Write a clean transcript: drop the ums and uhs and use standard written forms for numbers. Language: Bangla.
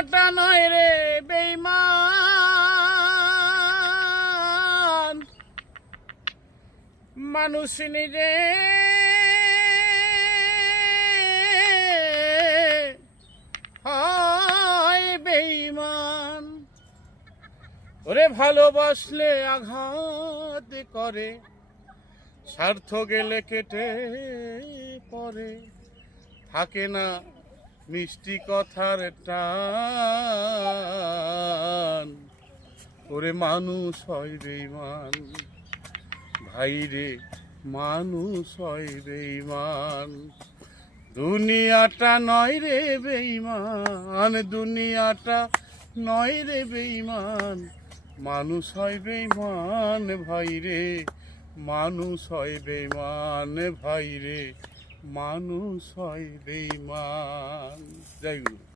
দুনিয়াটা নয় রে বেঈমান, মানুষ নিজে হয় বেঈমান। ওরে ভালোবাসলে আঘাত করে, স্বার্থ গেলে কেটে পড়ে, থাকে না মিষ্টি কথার টান। ওরে মানুষ হয় বেঈমান, ভাইরে মানুষ হয় বেঈমান। দুনিয়াটা নয় রে বেঈমান, দুনিয়াটা নয় রে বেঈমান, মানুষ হয় বেঈমান ভাইরে, মানুষ হয় বেঈমান ভাইরে, মানুষ হয় বেঈমান। জয় গুরু।